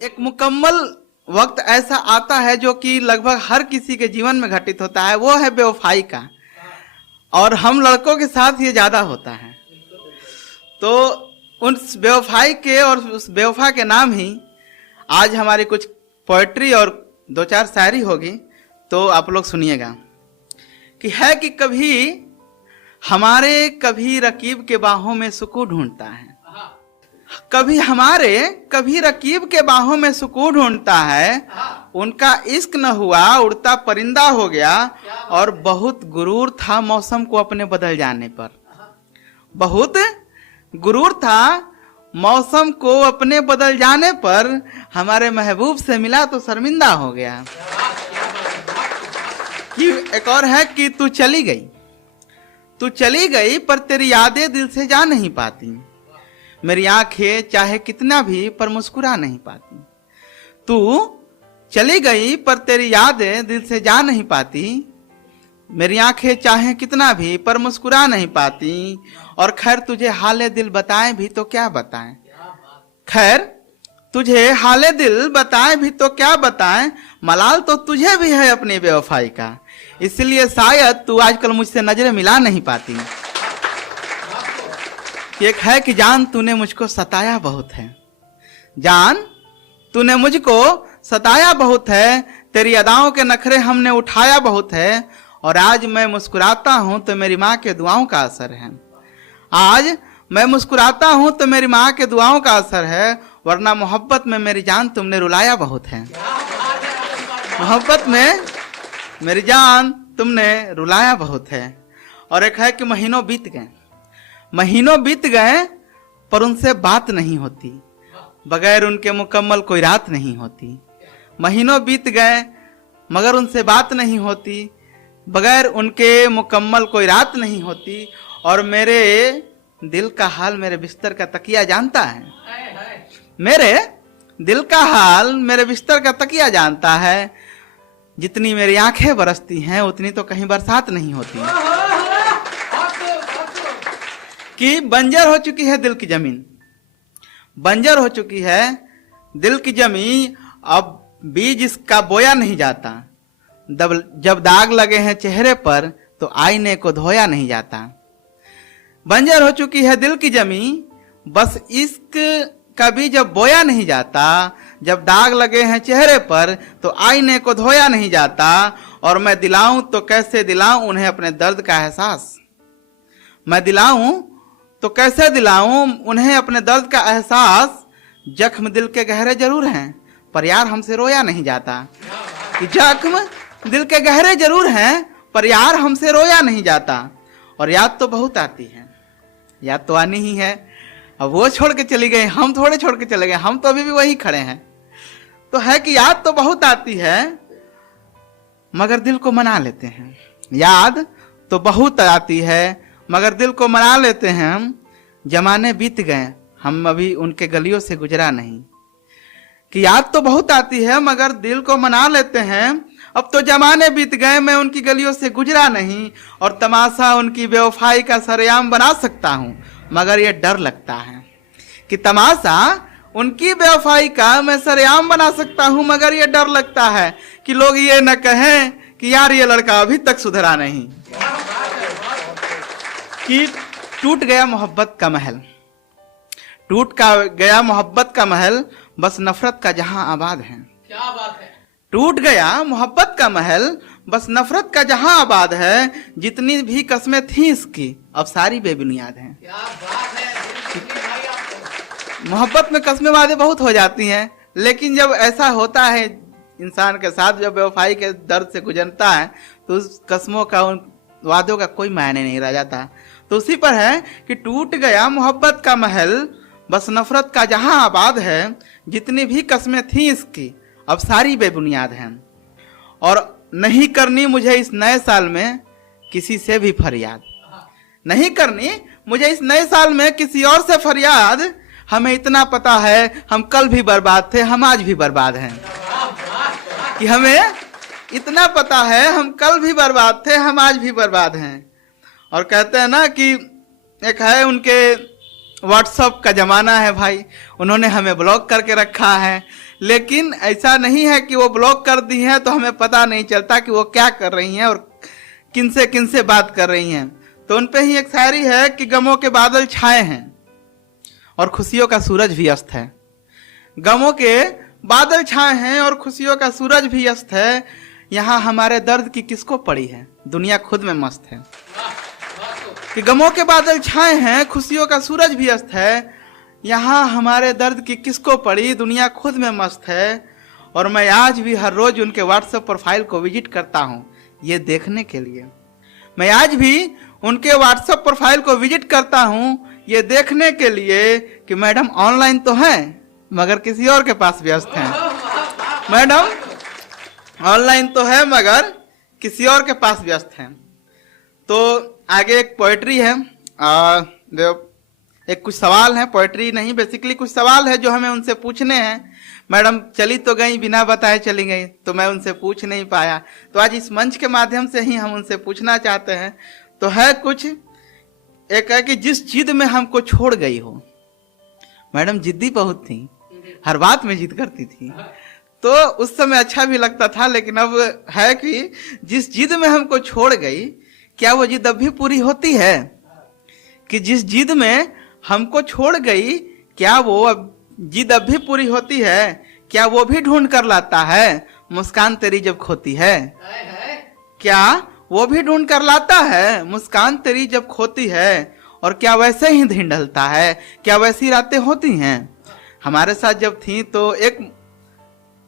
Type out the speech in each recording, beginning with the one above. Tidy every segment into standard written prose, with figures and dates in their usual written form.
एक मुकम्मल वक्त ऐसा आता है जो कि लगभग हर किसी के जीवन में घटित होता है, वो है बेवफाई का। और हम लड़कों के साथ ये ज्यादा होता है। तो उस बेवफाई के और उस बेवफा के नाम ही आज हमारी कुछ पोएट्री और दो चार शायरी होगी, तो आप लोग सुनिएगा। कि है कि कभी हमारे कभी रकीब के बाहों में सुकून ढूंढता है, कभी हमारे कभी रकीब के बाहों में सुकून ढूंढता है। उनका इश्क न हुआ उड़ता परिंदा हो गया, और बहुत गुरूर था मौसम को अपने बदल जाने पर। बहुत गुरूर था मौसम को अपने बदल जाने पर, हमारे महबूब से मिला तो शर्मिंदा हो गया। कि एक और है कि तू चली गई पर तेरी यादें दिल से जा नहीं पाती। मेरी आंखें चाहे कितना भी पर मुस्कुरा नहीं पाती। तू चली गई पर तेरी यादें दिल से जा नहीं पाती। मेरी आंखें चाहे कितना भी पर मुस्कुरा नहीं पाती। और खैर तुझे हाले दिल बताएं भी तो क्या बताएं, खैर तुझे हाले दिल बताएं भी तो क्या बताएं। मलाल तो तुझे भी है अपनी बेवफाई का, इसलिए शायद तू आजकल मुझसे नजरें मिला नहीं पाती। एक है कि जान तूने मुझको सताया बहुत है, जान तूने मुझको सताया बहुत है। तेरी अदाओं के नखरे हमने उठाया बहुत है। और आज मैं मुस्कुराता हूं तो मेरी माँ के दुआओं का असर है। आज मैं मुस्कुराता हूं तो मेरी माँ के दुआओं का असर है। वरना मोहब्बत में मेरी जान तुमने रुलाया बहुत है। मोहब्बत में मेरी जान तुमने रुलाया बहुत है। और एक है कि महीनों बीत गए पर उनसे बात नहीं होती। बगैर उनके मुकम्मल कोई रात नहीं होती। महीनों बीत गए मगर उनसे बात नहीं होती। बगैर उनके मुकम्मल कोई रात नहीं होती। और मेरे दिल का हाल मेरे बिस्तर का तकिया जानता है। मेरे दिल का हाल मेरे बिस्तर का तकिया जानता है। जितनी मेरी आंखें बरसती हैं उतनी तो कहीं बरसात नहीं होती। कि बंजर हो चुकी है दिल की जमीन, बंजर हो चुकी है दिल की जमीन। अब बीज इसका बोया नहीं जाता। जब दाग लगे हैं चेहरे पर तो आईने को धोया नहीं जाता। बंजर हो चुकी है दिल की जमीन, बस इश्क का बीज जब बोया नहीं जाता। जब दाग लगे हैं चेहरे पर तो आईने को धोया नहीं जाता। और मैं दिलाऊं तो कैसे दिलाऊं उन्हें अपने दर्द का एहसास। मैं दिलाऊं तो कैसे दिलाऊं उन्हें अपने दर्द का एहसास। जख्म दिल के गहरे जरूर हैं पर यार हमसे रोया नहीं जाता। कि जख्म दिल के गहरे जरूर हैं पर यार हमसे रोया नहीं जाता। और याद तो बहुत आती है, याद तो आनी ही है। अब वो छोड़ के चली गई, हम थोड़े छोड़ के चले गए, हम तो अभी भी वही खड़े हैं। तो है कि याद तो बहुत आती है मगर दिल को मना लेते हैं। याद तो बहुत आती है मगर दिल को मना लेते हैं। जमाने बीत गए हम अभी उनके गलियों से गुजरा नहीं। कि याद तो बहुत आती है मगर दिल को मना लेते हैं। अब तो जमाने बीत गए मैं उनकी गलियों से गुजरा नहीं। और तमाशा उनकी बेवफाई का सरेआम बना सकता हूं मगर ये डर लगता है। कि तमाशा उनकी बेवफाई का मैं सरेआम बना सकता हूं मगर ये डर लगता है कि लोग ये न कहें कि यार ये लड़का अभी तक सुधरा नहीं। कि टूट गया मोहब्बत का महल, गया मोहब्बत का महल, बस नफरत का जहां आबाद है। क्या बात है। टूट गया मोहब्बत का महल, बस नफरत का जहां आबाद है। जितनी भी कस्में थी इसकी अब सारी बेबुनियाद हैं। क्या बात है। मोहब्बत में कस्में वादे बहुत हो जाती हैं, लेकिन जब ऐसा होता है इंसान के साथ, जब बेवफाई के दर्द से गुजरता है तो उस कस्मों का उन वादों का कोई मायने नहीं रह जाता। तो उसी पर है कि टूट गया मोहब्बत का महल, बस नफरत का जहां आबाद है। जितनी भी कस्में थी इसकी अब सारी बेबुनियाद हैं। और नहीं करनी मुझे इस नए साल में किसी से भी फरियाद, नहीं करनी मुझे इस नए साल में किसी और से फरियाद। हमें इतना पता है हम कल भी बर्बाद थे, हम आज भी बर्बाद हैं। कि हमें इतना पता है हम कल भी बर्बाद थे, हम आज भी बर्बाद हैं। और कहते हैं ना कि एक है उनके व्हाट्सएप का जमाना है भाई, उन्होंने हमें ब्लॉक करके रखा है। लेकिन ऐसा नहीं है कि वो ब्लॉक कर दी हैं तो हमें पता नहीं चलता कि वो क्या कर रही हैं और किन से बात कर रही हैं। तो उन पे ही एक शायरी है कि गमों के बादल छाए हैं और खुशियों का सूरज भी अस्त है। गमों के बादल छाए हैं और खुशियों का सूरज भी अस्त है। यहाँ हमारे दर्द की किसको पड़ी है, दुनिया खुद में मस्त है। कि गमों के बादल छाए हैं, खुशियों का सूरज भी अस्त है। यहाँ हमारे दर्द की किसको पड़ी, दुनिया खुद में मस्त है। और मैं आज भी हर रोज उनके व्हाट्सएप प्रोफाइल को विजिट करता हूँ ये देखने के लिए। मैं आज भी उनके व्हाट्सएप प्रोफाइल को विजिट करता हूँ ये देखने के लिए कि मैडम ऑनलाइन तो हैं मगर किसी और के पास व्यस्त हैं। मैडम ऑनलाइन तो है मगर किसी और के पास व्यस्त हैं। तो आगे एक पोएट्री है, एक कुछ सवाल है, पोएट्री नहीं बेसिकली कुछ सवाल है जो हमें उनसे पूछने हैं। मैडम चली तो गई, बिना बताए चली गई, तो मैं उनसे पूछ नहीं पाया। तो आज इस मंच के माध्यम से ही हम उनसे पूछना चाहते हैं। तो है कुछ, एक है कि जिस जिद में हमको छोड़ गई हो। मैडम जिद्दी बहुत थी, हर बात में जिद करती थी, तो उस समय अच्छा भी लगता था। लेकिन अब है कि जिस जिद में हमको छोड़ गई, क्या वो जिद अब भी पूरी होती है? कि जिस जिद में हमको छोड़ गई, क्या वो अब जिद अब भी पूरी होती है? क्या वो भी ढूंढ कर लाता है मुस्कान तेरी जब खोती है? क्या वो भी ढूंढ कर लाता है मुस्कान तेरी जब खोती है? और क्या वैसे ही दिन ढलता है? क्या वैसी रातें होती हैं? हमारे साथ जब थी तो एक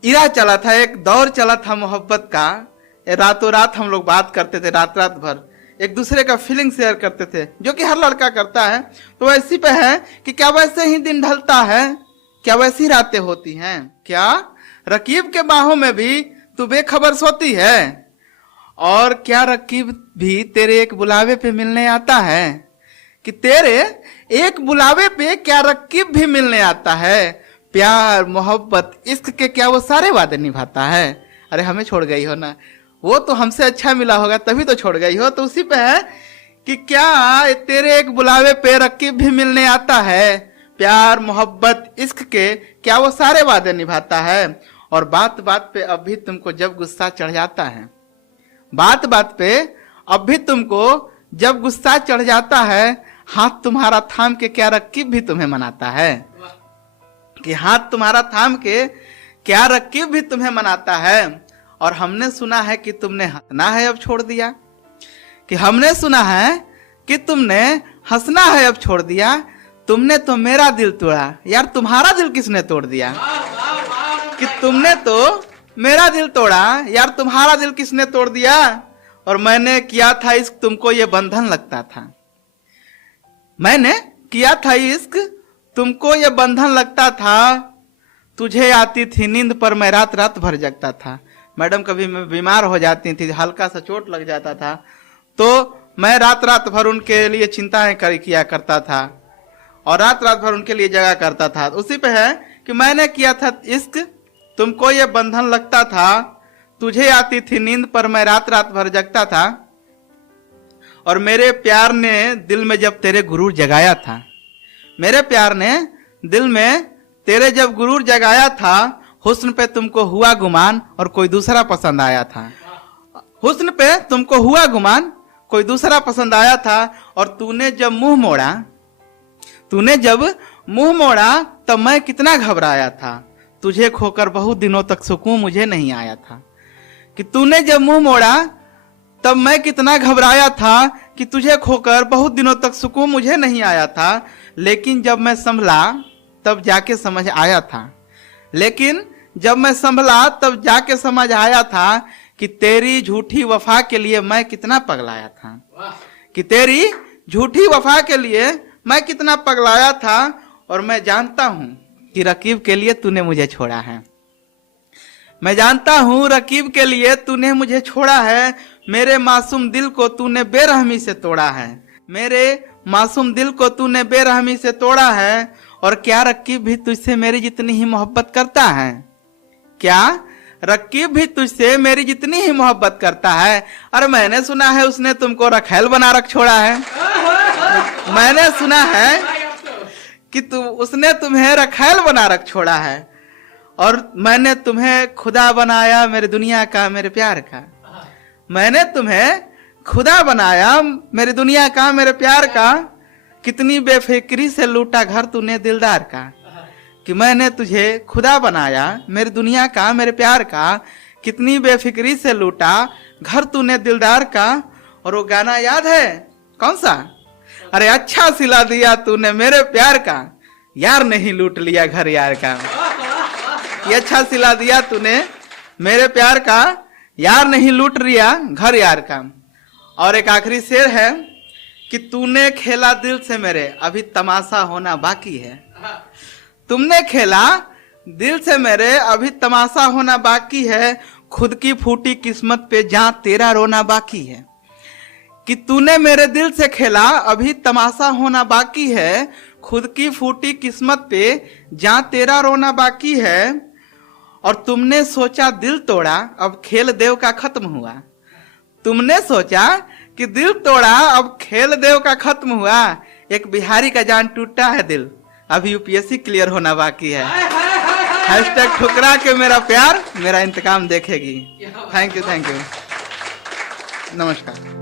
इरा चला था, एक दौर चला था मोहब्बत का। रातों रात हम लोग बात करते थे, रात रात भर एक दूसरे का फीलिंग शेयर करते थे, जो कि हर लड़का करता है। तो ऐसी पे है कि क्या वैसे ही दिन ढलता है? क्या वैसी रातें होती हैं? क्या रकीब के बाहों में भी तू बेखबर सोती है? और क्या रकीब भी तेरे एक बुलावे पे मिलने आता है? कि तेरे एक बुलावे पे क्या रकीब भी मिलने आता है? प्यार मोहब्बत इश्क के क्या वो सारे वादे निभाता है? अरे हमें छोड़ गई हो ना, वो तो हमसे अच्छा मिला होगा तभी तो छोड़ गई हो। तो उसी पे है कि क्या तेरे एक बुलावे पे रकीब भी मिलने आता है? प्यार मोहब्बत इश्क के क्या वो सारे वादे निभाता है? और बात बात पे अब भी तुमको जब गुस्सा चढ़ जाता है, बात बात पे अब भी तुमको जब गुस्सा चढ़ जाता है, हाथ तुम्हारा थाम के क्या रकीब भी तुम्हें मनाता है? कि हाथ तुम्हारा थाम के क्या रकीब भी तुम्हें मनाता है? और हमने सुना है कि तुमने हंसना है अब छोड़ दिया। कि हमने सुना है कि तुमने हंसना है अब छोड़ दिया। तुमने तो मेरा दिल तोड़ा, यार तुम्हारा दिल किसने तोड़ दिया? कि तुमने तो मेरा दिल तोड़ा, यार तुम्हारा दिल किसने तोड़ दिया? और मैंने किया था इश्क तुमको ये बंधन लगता था। मैंने किया था इश्क तुमको ये बंधन लगता था। तुझे आती थी नींद पर मैं रात रात भर जगता था। मैडम कभी मैं बीमार हो जाती थी, हल्का सा चोट लग जाता था, तो मैं रात रात भर उनके लिए चिंताएं किया करता था और रात रात भर उनके लिए जगा करता था। उसी पे है कि मैंने किया था इश्क तुमको ये बंधन लगता था। तुझे आती थी नींद पर मैं रात रात भर जगता था। और मेरे प्यार ने दिल में जब तेरे गुरूर जगाया था, मेरे प्यार ने दिल में तेरे जब गुरूर जगाया था, हुस्न पे तुमको हुआ गुमान और कोई दूसरा पसंद आया था। हुस्न पे तुमको हुआ गुमान कोई दूसरा पसंद आया था। और तूने जब मुंह मोड़ा तब मैं कितना घबराया था। तुझे खोकर बहुत दिनों तक सुकून मुझे नहीं आया था। कि तूने जब मुंह मोड़ा तब मैं कितना घबराया था कि तुझे खोकर बहुत दिनों तक सुकून मुझे नहीं आया था। लेकिन जब मैं संभला तब जाके समझ आया था। लेकिन जब मैं संभला तब जाके समझ आया था कि तेरी झूठी वफा के लिए मैं कितना पगलाया था। कि तेरी झूठी वफा के लिए मैं कितना पगलाया था। और मैं जानता हूं कि रकीब के लिए तूने मुझे छोड़ा है। मैं जानता हूं रकीब के लिए तूने मुझे छोड़ा है। मेरे मासूम दिल को तूने बेरहमी से तोड़ा है। मेरे मासूम दिल को तूने बेरहमी से तोड़ा है। और क्या रकीब भी तुझसे मेरी जितनी ही मोहब्बत करता है? क्या रकीब भी तुझसे मेरी जितनी ही मोहब्बत करता है? अरे मैंने सुना है उसने तुमको रखैल बना रख छोड़ा है। मैंने सुना है कि उसने तुम्हें रखैल बना रख छोड़ा है। और मैंने तुम्हें खुदा बनाया मेरे दुनिया का मेरे प्यार का। मैंने तुम्हें खुदा बनाया मेरी दुनिया का मेरे प्यार का, कितनी बेफिक्री से लूटा घर तूने दिलदार का। कि मैंने तुझे खुदा बनाया मेरी दुनिया का मेरे प्यार का, कितनी बेफिक्री से लूटा घर तूने दिलदार का। और वो गाना याद है कौन सा? अरे अच्छा सिला दिया तूने मेरे प्यार का, यार नहीं लूट लिया घर यार का। ये अच्छा सिला दिया तूने मेरे प्यार का, यार नहीं लूट लिया घर यार का। और एक आखिरी शेर है कि तूने खेला दिल से मेरे अभी तमाशा होना बाकी है। तुमने खेला दिल से मेरे अभी तमाशा होना बाकी है, खुद की फूटी किस्मत पे जहां तेरा रोना बाकी है। कि तूने मेरे दिल से खेला अभी तमाशा होना बाकी है, खुद की फूटी किस्मत पे जहां तेरा रोना बाकी है। और तुमने सोचा दिल तोड़ा अब खेल देव का खत्म हुआ। तुमने सोचा कि दिल तोड़ा अब खेल देव का खत्म हुआ, एक बिहारी का जान टूटा है दिल अभी यूपीएससी क्लियर होना बाकी है। हैशटैग ठुकरा के मेरा प्यार मेरा इंतकाम देखेगी। थैंक यू नमस्कार।